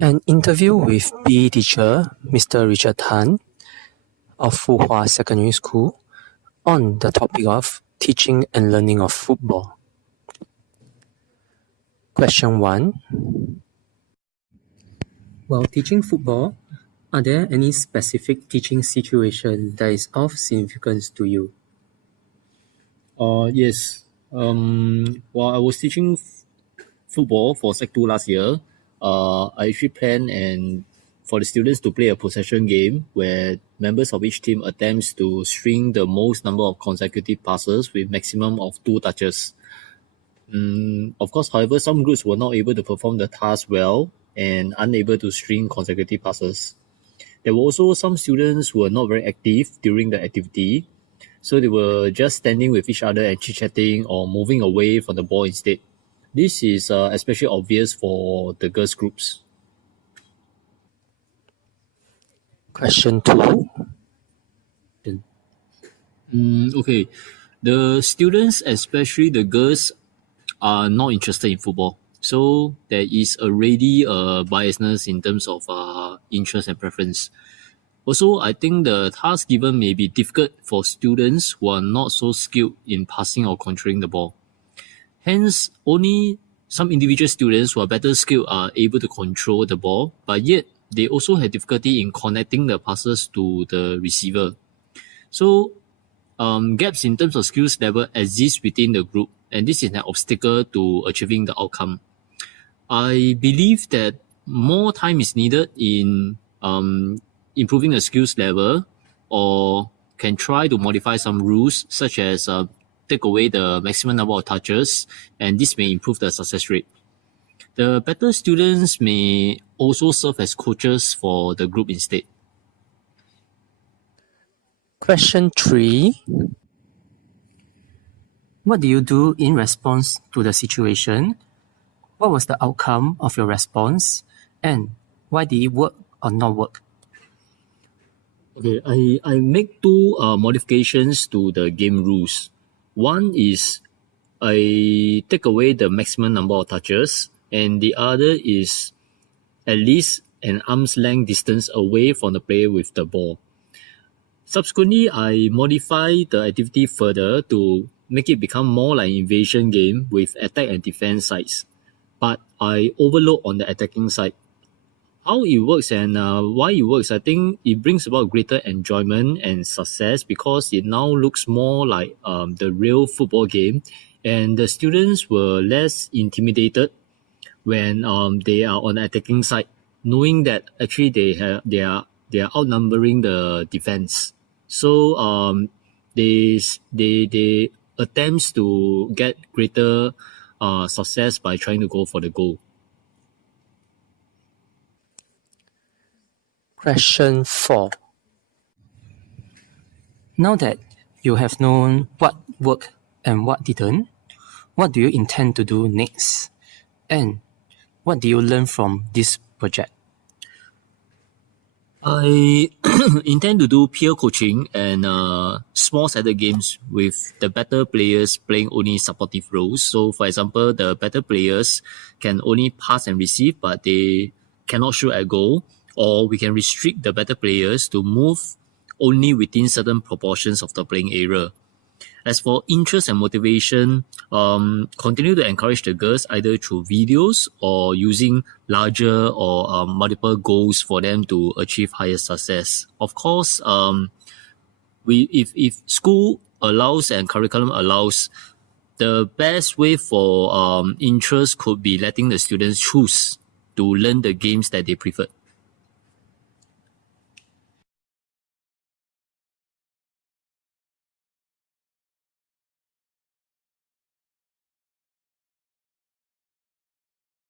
An interview with PE teacher Mr. Richard Tan of Fuhua Secondary School on the topic of teaching and learning of football. Question 1. While teaching football, are there any specific teaching situation that is of significance to you? Yes. While I was teaching football for Sec 2 last year, I actually planned for the students to play a possession game where members of each team attempts to string the most number of consecutive passes with maximum of 2 touches. Of course, however, some groups were not able to perform the task well and unable to string consecutive passes. There were also some students who were not very active during the activity, so they were just standing with each other and chit-chatting or moving away from the ball instead. This is especially obvious for the girls groups. Question 2. Okay, the students, especially the girls, are not interested in football. So there is already a biasness in terms of interest and preference. Also, I think the task given may be difficult for students who are not so skilled in passing or controlling the ball. Hence, only some individual students who are better skilled are able to control the ball, but yet they also have difficulty in connecting the passes to the receiver. So, gaps in terms of skills level exist within the group, and this is an obstacle to achieving the outcome. I believe that more time is needed in improving the skills level, or can try to modify some rules such as take away the maximum number of touches, and this may improve the success rate. The better students may also serve as coaches for the group instead. Question 3. What do you do in response to the situation? What was the outcome of your response? And why did it work or not work? Okay, I make 2 modifications to the game rules. One is I take away the maximum number of touches, and the other is at least an arm's length distance away from the player with the ball. Subsequently, I modify the activity further to make it become more like an invasion game with attack and defense sides. But I overload on the attacking side. How it works and why it works, I think it brings about greater enjoyment and success because it now looks more like the real football game, and the students were less intimidated when they are on the attacking side, knowing that actually they are outnumbering the defense. So they attempts to get greater success by trying to go for the goal. Question 4. Now that you have known what worked and what didn't, what do you intend to do next? And what do you learn from this project? I intend to do peer coaching and small-sided games with the better players playing only supportive roles. So, for example, the better players can only pass and receive, but they cannot shoot at goal. Or we can restrict the better players to move only within certain proportions of the playing area. As for interest and motivation, continue to encourage the girls either through videos or using larger or multiple goals for them to achieve higher success. Of course, if school allows and curriculum allows, the best way for interest could be letting the students choose to learn the games that they prefer.